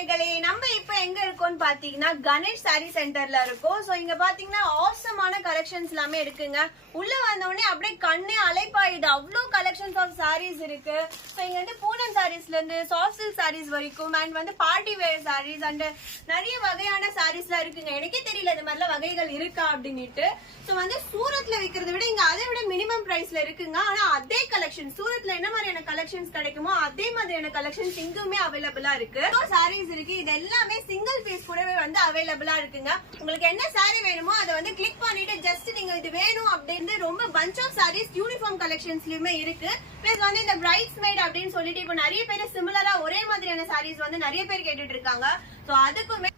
நேயர்களே, நம்ம இப்ப எங்க இருக்கோம்னு பாத்தீங்கன்னா கணேஷ் சாரி சென்டர்ல இருக்கோம். சோ இங்க பாத்தீங்கன்னா ஆசமான கலெக்ஷன்ஸ் எல்லாமே இருக்குங்க. உள்ள வந்த உடனே அப்படியே கண்ணே அலைப்பாயுது, அவ்வளோ கலெக்ஷன்ஸ் ஆஃப் சாரீஸ் இருக்கு. சோ இங்க வந்து பூனம் சாரீஸ்ல இருந்து சாஃப்ட் சில்க் சாரீஸ் வரைக்கும் அண்ட் வந்து பார்ட்டி வேர் சாரீஸ் அண்ட் நிறைய வகையான சாரீஸ்லாம் இருக்குங்க. எனக்கே தெரியல இந்த மாதிரிலாம் வகைகள் இருக்கா அப்படின்னுட்டு. சோ வந்து சூரத்ல விற்கிறத விட இங்க அதை விட மினிமம் பிரைஸ்ல இருக்குங்க. ஆனா அதே கலெக்ஷன் சூரத்ல என்ன மாதிரியான கலெக்ஷன்ஸ் கிடைக்குமோ அதே மாதிரியான கலெக்ஷன்ஸ் இங்குமே அவைலபிளா இருக்கு. சாரீஸ் இருக்கு, இது எல்லாமே சிங்கிள் பீஸ் கூடவே வந்து அவைலபிளா இருக்குங்க. உங்களுக்கு என்ன சாரி வேணுமோ அதை வந்து கிளிக் பண்ணிட்டு ஜஸ்ட் நீங்க இது வேணும் அப்படின்னு ரொம்ப பஞ்ச் ஆஃப் சாரீஸ் யூனிஃபார்ம் கலெக்ஷன்ஸ்லயுமே இருக்கு. பிளஸ் வந்து இந்த பிரைட்ஸ் மேட் அப்படின்னு சொல்லிட்டு இப்போ நிறைய பேர் சிமிலரா ஒரே மாதிரியான சாரீஸ் வந்து நிறைய பேர் கேட்டுட்டு இருக்காங்க. சோ அதுக்குமே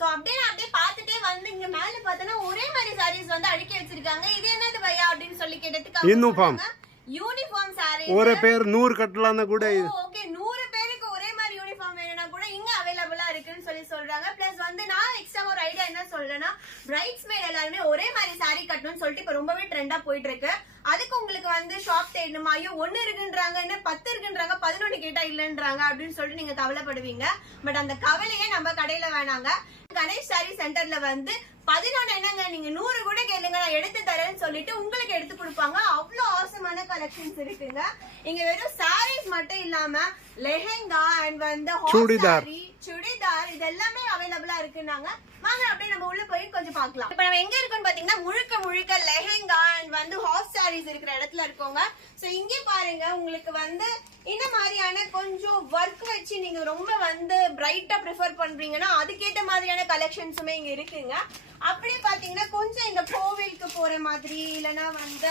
சோ அப்படியே பாத்துட்டே வந்து இங்க மேல பார்த்தனா ஒரே மாதிரி சாரீஸ் வந்து அடுக்கி வச்சிருக்காங்க. இது என்னது பையா அப்படின்னு சொல்லி கேட்டதுக்கு யூனிஃபார்ம் சாரி ஒரு பேர் 100 கட்டலாம்னா கூட ஓகே 100 பேருக்கு ஒரே மாதிரி யூனிஃபார்ம் வேணும்னா கூட இங்க அவைலபிளா இருக்குன்னு சொல்லி சொல்றாங்க. பிளஸ் வந்து நான் எக்ஸ்ட்ரா ஒரு ஐடியா என்ன சொல்றேன்னா பிரைட்ஸ் மேட் எல்லாருமே ஒரே மாதிரி சாரி கட்டணும்னு சொல்லிட்டு இப்ப ரொம்பவே ட்ரெண்டா போயிட்டு இருக்கு. அதுக்கு உங்களுக்கு வந்து ஷாப் தேடணுமா, ஐயோ 1 இருக்குன்றாங்க, என்ன 10 இருக்குன்றாங்க, 11 கேட்டா இல்லன்றாங்க அப்படின்னு சொல்லிட்டு நீங்க கவலைப்படுவீங்க. பட் அந்த கவலையே நம்ம கடையில வேணாங்க. கணேஷ் சாரி சென்டர்ல வந்து 11 என்னங்க, நீங்க 100 கூட கேளுங்க, நான் எடுத்து தரேன்னு சொல்லிட்டு உங்களுக்கு எடுத்து கொடுப்பாங்க. அவ்வளவு ஆசமான கலெக்ஷன்ஸ் இருக்குங்க. இங்க வெறும் சாரீஸ் மட்டும் இல்லாம லெஹெங்கா அண்ட் வந்து சுடிதார் இது எல்லாமே அவைலபிளா இருக்குன்னாங்க. வாங்க அப்படியே நம்ம உள்ள போய் கொஞ்சம் பார்க்கலாம். இப்ப நம்ம எங்க இருக்கோம்னு பாத்தீங்கன்னா முழுக்க லெஹெங்கா அண்ட் வந்து ஹாஃப் சாரீஸ் இருக்கிற இடத்துல இருக்கோங்க. சோ இங்க பாருங்க, உங்களுக்கு வந்து இந்த மாதிரியான கொஞ்சம் ஒர்க் வச்சு நீங்க ரொம்ப வந்து பிரைட்டா ப்ரிஃபர் பண்றீங்கன்னா அதுக்கேற்ற மாதிரியான கலெக்ஷன்ஸுமே இங்க இருக்குங்க. அப்படியே பாத்தீங்கன்னா கொஞ்சம் இந்த கோவிலுக்கு போற மாதிரி இல்லைன்னா வந்து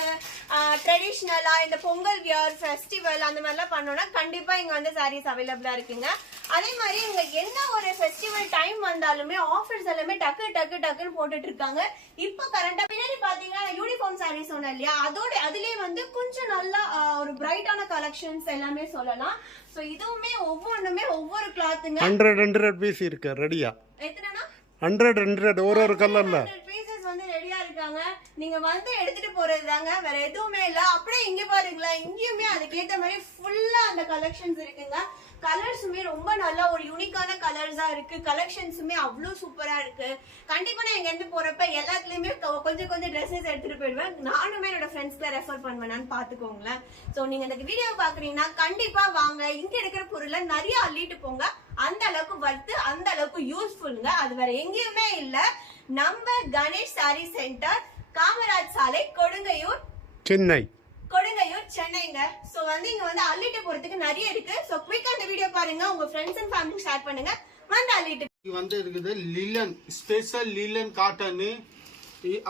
ட்ரெடிஷ்னலா இந்த பொங்கல் வியர் ஃபெஸ்டிவல் அந்த மாதிரிலாம் பண்ணோம்னா கண்டிப்பா இங்க வந்து சாரீஸ் அவைலபிளா இருக்குங்க. அதே மாதிரி இங்க என்ன ஒரு ஃபெஸ்டிவல் டைம் வந்தாலுமே ஆஃபர்ஸ் எல்லாமே டக்குன்னு போட்டுட்டு இருக்காங்க. இப்போ கரண்டா பின்னாடி பாத்தீங்கன்னா யூனிஃபார்ம் சாரீஸ் சொன்னேன் இல்லையா, அதோட அதுலயே வந்து கொஞ்சம் நல்லா ஒரு பிரைட்டான கலெக்ஷன்ஸ் எல்லாமே சொல்லலாம். சோ இதுவுமே ஒவ்வொன்றுமே ஒவ்வொரு கிளாத்துங்க. 100 பீஸ் இருக்கு ரெடியா. எத்தனைனா 100 ஒரு கலர்ல பீசஸ் வந்து ரெடியா இருக்காங்க. நீங்க வந்து எடுத்துட்டு போறது தாங்க, வேற எதுவுமே இல்ல. அப்படியே இங்க பாருங்களேன், இங்கேயுமே அதுக்கேற்ற மாதிரி ஃபுல்லா அந்த கலெக்ஷன்ஸ் இருக்குங்க. கலர்ஸுமே ரொம்ப நல்லா ஒரு யூனிக்கான கலர்ஸா இருக்கு. கலெக்ஷன்ஸுமே அவ்வளவு சூப்பரா இருக்கு. கண்டிப்பா நான் இங்க இருந்து போறப்ப எல்லாத்துலயுமே கொஞ்சம் ட்ரெஸ்ஸஸ் எடுத்துட்டு போயிடுவேன். நானுமே என்னோட ஃப்ரெண்ட்ஸ்க்கு ரெஃபர் பண்ணுவேன்னு பாத்துக்கோங்களேன். சோ நீங்க இந்த வீடியோ பாக்குறீங்கன்னா கண்டிப்பா வாங்க, இங்க இருக்கிற பொருளை நிறைய அள்ளிட்டு போங்க. அந்த அளவுக்கு வர்த்து, அந்த அளவுக்கு யூஸ்ஃபுல்லுங்க. அது வேற எங்கேயுமே இல்ல, நம்ம கணேஷ் சாரி சென்டர், காமராஜ் சாலை, கொடுங்கையூர் சென்னைங்க. சோ வந்து இங்க வந்து அள்ளிட்டு போறதுக்கு நிறைய இருக்கு. சோ குயிக்கா இந்த வீடியோ பாருங்க, உங்க ஃப்ரெண்ட்ஸ் அண்ட் ஃபேமிலி ஷேர் பண்ணுங்க, வந்து அள்ளிட்டு வந்து இருக்குது. லிலன் ஸ்பெஷல் லிலன் காட்டன்.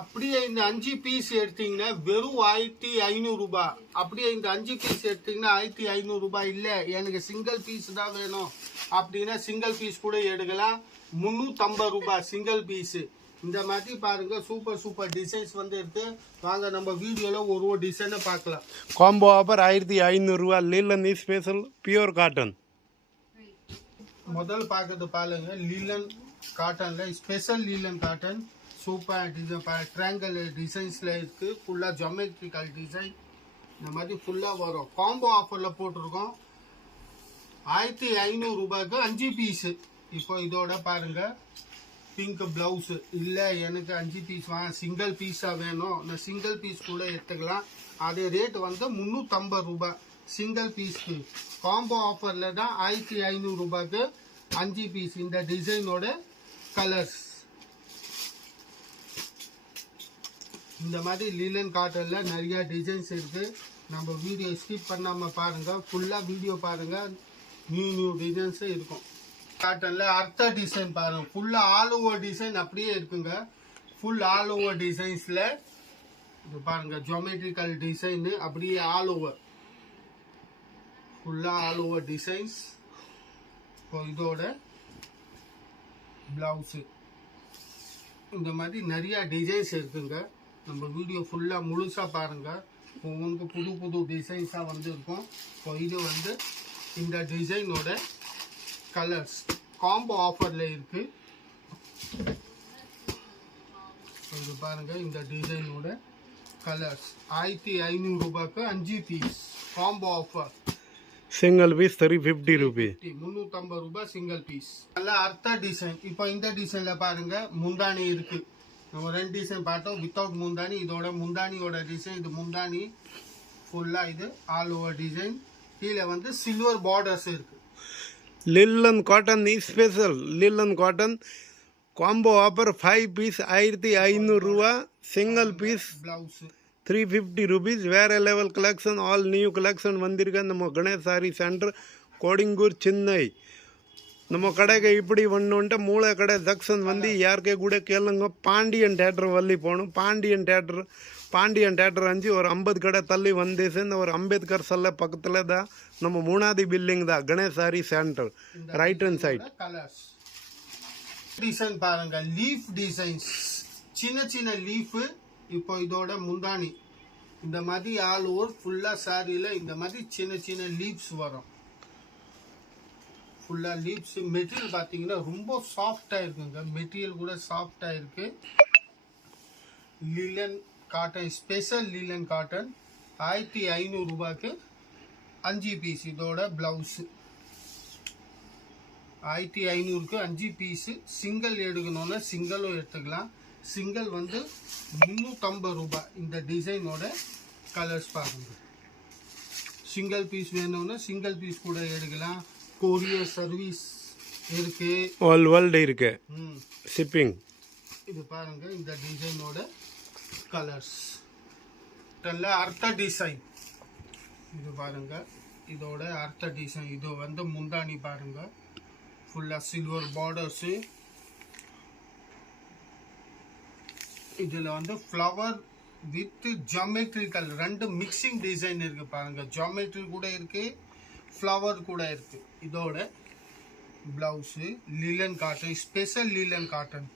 அப்படியே இந்த 5 பீஸ் எடுத்தீங்கன்னா வெறும் 1500 ரூபாய். அப்படியே இந்த 5 பீஸ் எடுத்தீங்கன்னா 1500 ரூபாய். இல்ல எனக்கு சிங்கிள் பீஸ் தான் வேணும் அப்படின்னா சிங்கிள் பீஸ் கூட எடுக்கலாம். 350 ரூபாய் சிங்கிள் பீஸ். இந்த மாதிரி பாருங்க, சூப்பர் டிசைன்ஸ் வந்து இருக்கு. வாங்க நம்ம வீடியோல ஒரு டிசைனை பார்க்கலாம். காம்போ ஆஃபர் 1500 ரூபாய். Linen special pure cotton. முதல் பார்க்கறது பாருங்க, லிலன் காட்டன்ல special linen cotton. Super design, triangle டிசைன்ஸ்ல இருக்கு. ஃபுல்லா ஜியோமெட்ரிக்கல் டிசைன். இந்த மாதிரி ஃபுல்லா வரும். காம்போ ஆஃபர்ல போட்டிருக்கோம். 1500 ரூபாய்க்கு 5 பீஸ். இப்போ இதோட பாருங்க, பிங்க் பிளவுஸ். இல்ல எனக்கு 5 பீஸ் சிங்கிள் பீஸா வேணும், நான் சிங்கிள் பீஸ் கூட எடுத்துக்கலாம். அது ரேட் வந்து 350 ரூபாய் சிங்கிள் பீஸ்க்கு. காம்போ ஆஃபர்ல தான் 1500 ரூபாய்க்கு 5 பீஸ். இந்த டிசைனோட கலர்ஸ் இந்த மாதிரி லிலன் காட்டன்ல நிறைய டிசைன்ஸ் இருக்கு. நம்ம வீடியோ ஸ்கிப் பண்ணாம பாருங்க, ஃபுல்லா வீடியோ பாருங்க. நியூ டிசைன்ஸ் இருக்கும். காட்டன்ல அர்த்த டிசைன் பாருங்க, ஃபுல்லா ஆல் ஓவர் டிசைன் அப்படியே இருக்குங்க. ஃபுல் ஆல் ஓவர் டிசைன்ஸ்ல இது பாருங்க, ஜியோமெட்ரிக்கல் டிசைன் அப்படியே ஆல் ஓவர், ஃபுல்லா ஆல் ஓவர் டிசைன்ஸ். இப்போ இதோட பிளவுஸ் இந்த மாதிரி நிறைய டிசைன்ஸ் இருக்குங்க. நம்ம வீடியோ ஃபுல்லா முழுசா பாருங்க, ஒவ்வொன்றுக்கு புது டிசைன்ஸா வந்து இருக்கும். இப்போ இது வந்து இந்த டிசைனோட கலர்ஸ் காம்போ ஆஃபர்ல இருக்கு. இது பாருங்க, இந்த டிசைனோட கலர்ஸ் 1500 ரூபாய்க்கு 5 piece combo offer. Single piece 350 rupees. 350 ரூபாய் சிங்கிள் பீஸ். நல்ல அர்த்த டிசைன். இப்போ இந்த டிசைன்ல பாருங்க முந்தானி இருக்கு. நம்ம ரெண்டு டிசைன் பார்த்தோம் வித்தவுட் முந்தானி. இதோட முந்தானியோட டிசைன். இது முந்தானி ஃபுல்லா இது ஆல் ஓவர் டிசைன். கீழே வந்து சில்வர் பார்டர்ஸ் இருக்கு. Linen cotton special linen cotton combo offer 5 piece 1500 ரூபா. Single piece blouse 350 rupees. வேற level collection, all new collection வந்திருக்க நம்ம கணேஷ் சாரி சென்டர் கோடிங்கூர் சென்னை. நம்ம கடைக்கு இப்படி ஒன்றுன்ட்டு மூளை கடை ஜங்ஷன் வந்து யாருக்கே கூட கேளுங்க. பாண்டியன் தேட்டர் வள்ளி போகணும். பாண்டியன் தேட்டர் அஞ்சு ஒரு 50 கடை தள்ளி வந்துச்சு. இந்த ஒரு அம்பேத்கர் சிலை பக்கத்தில் தான் நம்ம 3வது பில்டிங் தான் Ganesh sari centre, right hand side. Colours design பாருங்க. லீஃப் டிசைன்ஸ், சின்ன சின்ன லீஃப். இப்போ இதோட முந்தானி இந்த மாதிரி ஆல் ஓவர் ஃபுல்லா சாரியில இந்த மாதிரி சின்ன சின்ன லீவ்ஸ் வரும். ஃபுல்லா லீவ்ஸ். மெட்டீரியல் பாத்தீங்கன்னா ரொம்ப சாஃப்டா இருக்குங்க. மெட்டீரியல் கூட சாஃப்டா இருக்கு. லிலன் காட்டன், ஸ்பெஷல் லிலன் காட்டன் 1500 ரூபாய்க்கு 5 பீஸ். இதோட பிளவுஸ் 1500க்கு 5 பீஸ். சிங்கிள் எடுக்கணும்னா சிங்கிளும் எடுத்துக்கலாம். சிங்கிள் வந்து 350 ரூபாய். இந்த டிசைனோட கலர்ஸ் பாருங்க. சிங்கிள் பீஸ் வேணும்னா சிங்கிள் பீஸ் கூட எடுக்கலாம். கொரியர் சர்வீஸ் இருக்கு. ஆல் வேர்ல்டு இருக்கு ஷிப்பிங். இது பாருங்க இந்த டிசைனோட கலர்ஸ். அர்த்த டிசைன் இது பாருங்க. இதோட அர்த்த டிசைன். இது வந்து முந்தானி பாருங்க. ஃபுல்லா சில்வர் பார்டர்ஸ். இதுல வந்து ஃப்ளவர் வித் ஜியோமெட்ரிக்கல் ரெண்டு மிக்சிங் டிசைன் இருக்கு பாருங்க. ஜியோமெட்ரி கூட இருக்கு, ஃப்ளவர் கூட இருக்கு. இதோட blouse லிலன் cotton, special linen cotton.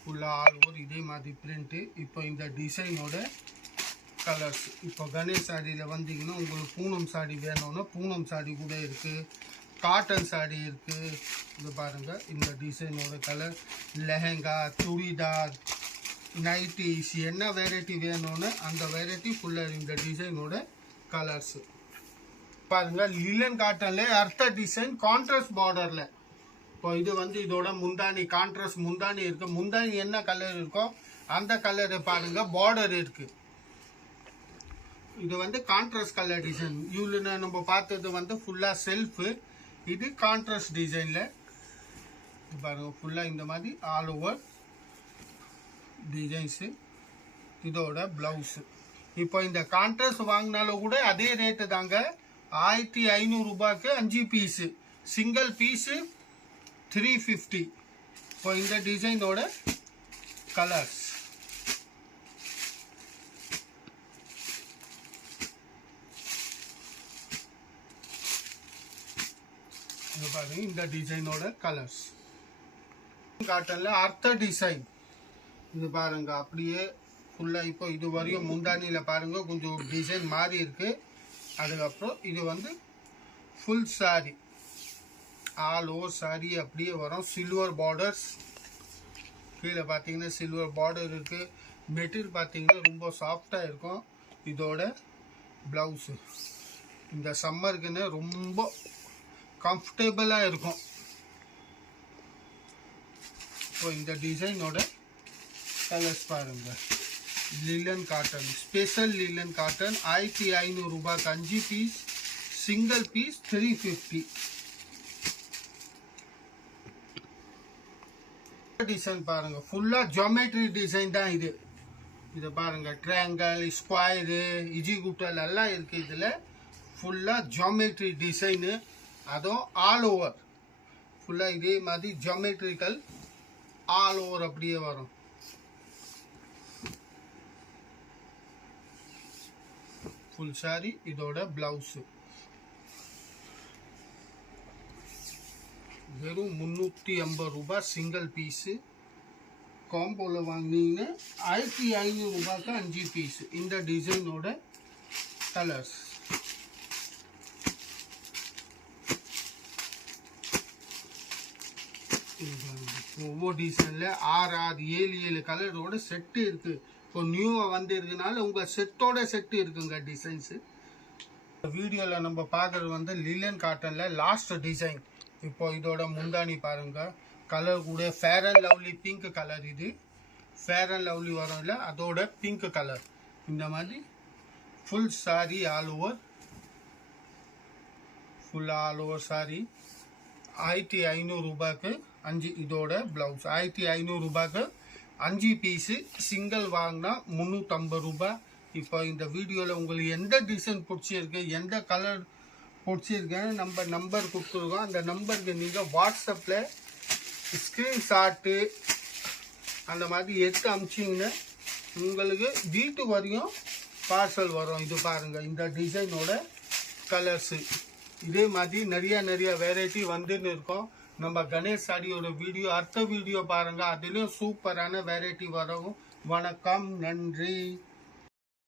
ஃபுல்லா ஆல் ஓவர் இதே மாதிரி பிரிண்ட். இப்போ இந்த டிசைனோட கலர்ஸ். இப்போ கணேஷ் சாரியில வந்தீங்கன்னா உங்களுக்கு பூனம் சாரி வேணும்னா பூனம் சாரி கூட இருக்கு, காட்டன் சாரி இருக்கு. இது பாருங்க இந்த டிசைனோட கலர். லெஹங்கா, சுடிதார், நைட்டிஸ் என்ன வெரைட்டி வேணும்னு அந்த வெரைட்டி ஃபுல்லா இந்த டிசைனோட கலர்ஸ் பாருங்க. லிலன் காட்டன்ல அர்த்த டிசைன் கான்ட்ராஸ்ட் பார்டர்ல. இப்போ இது வந்து இதோட முந்தானி கான்ட்ராஸ்ட் முந்தானி இருக்கு. முந்தானி என்ன கலர் இருக்கோ அந்த கலர் பாருங்க. பார்டர் இருக்கு. இது வந்து கான்ட்ராஸ்ட் கலர் டிசைன். இவ்வளோ நம்ம பார்த்தது வந்து ஃபுல்லா செல்ஃப். இது கான்ட்ராஸ்ட் டிசைன்ல பாருங்க. ஃபுல்லா இந்த மாதிரி ஆல் ஓவர் டிசைன்ஸ். இதோட பிளவுஸ். இப்போ இந்த கான்ட்ராஸ்ட் வாங்கினாலும் கூட அதே ரேட்டு தாங்க. 1500 ரூபாய்க்கு 5 பீஸ். Single piece 350. இப்போ இந்த டிசைனோட கலர்ஸ். பாருங்க இந்த டிசைனோட கலர்ஸ். காட்டன்ல அர்த்த டிசைன். இது பாருங்க அப்படியே ஃபுல்லா. இப்போ இது வரையும் முந்தானியில பாருங்க கொஞ்சம் டிசைன் மாறி இருக்கு. அதுக்கப்புறம் இது வந்து full sari all over sorry அப்படியே வரும். Silver borders. கீழே பார்த்தீங்கன்னா சில்வர் பார்டர் இருக்கு. மெட்டீரியல் பார்த்தீங்கன்னா ரொம்ப சாஃப்டா இருக்கும். இதோட பிளவுஸ் இந்த சம்மருக்குன்னு ரொம்ப கம்ஃபர்டபுளா இருக்கும். இப்போ இந்த டிசைனோட கலர்ஸ் பாருங்க. லிலன் காட்டன், ஸ்பெஷல் லிலன் காட்டன் 1500 ரூபாய்க்கு 5 பீஸ். Single piece 350. டிசைன் பாருங்க. ஃபுல்லா ஜியோமெட்ரி டிசைன் தான் இது. இது பாருங்க ட்ரையாங்கிள், ஸ்கொயரு, இஜிகுட்டல் எல்லாம் இருக்கு. இதுல ஃபுல்லா ஜியோமெட்ரி டிசைனு. அதுவும் ஆல் ஓவர் ஃபுல்லா இதே மாதிரி ஜியோமெட்ரிக்கல் ஆல் ஓவர் அப்படியே வரும். Full sorry. இதோட பிளவுஸ் வெறும் 350 ரூபாய் சிங்கிள் பீஸ். காம்போல வாங்கினீங்கன்னா 1500 ரூபாய்க்கு 5 பீஸ். இந்த டிசைனோட கலர்ஸ். ஒவ்வொரு டிசைன்ல 6 7 கலரோட செட்டு இருக்கு. இப்போ நியூவா வந்து இருக்கனால உங்க செட்டோட செட்டு இருக்குங்க டிசைன்ஸ். வீடியோவில் நம்ம பார்க்குறது வந்து லிலன் காட்டனில் லாஸ்ட் டிசைன். இப்போ இதோட முந்தானி பாருங்க, கலர் கூட Fair and Lovely pink colour. இது ஃபேர் அண்ட் லவ்லி வரும் இல்லை, அதோட பிங்க் கலர். இந்த மாதிரி ஃபுல் சாரி ஆல் ஓவர், ஃபுல்லாக ஆல் ஓவர் சாரி 1500 ரூபாய்க்கு 5. இதோட ப்ளவுஸ் 1500 ரூபாய்க்கு 5 பீஸு. சிங்கிள் வாங்கினா 350 ரூபாய். இப்போ இந்த வீடியோவில் உங்களுக்கு எந்த டிசைன் பிடிச்சிருக்கு, எந்த கலர் பிடிச்சிருக்குன்னு நம்ம நம்பர் கொடுத்துருக்கோம். அந்த நம்பருக்கு நீங்கள் வாட்ஸ்அப்பில் ஸ்க்ரீன்ஷாட்டு அந்த மாதிரி எடுத்து அனுப்பிச்சிங்கன்னா உங்களுக்கு வீட்டு வரையும் பார்சல் வரும். இது பாருங்கள், இந்த டிசைனோட கலர்ஸு. இதே மாதிரி நிறைய வெரைட்டி வந்துன்னு இருக்கோம். நம்ம கணேஷ் சாரியோட வீடியோ அடுத்த வீடியோ பாருங்கள், அதுலேயும் சூப்பரான வெரைட்டி வரும். வணக்கம், நன்றி.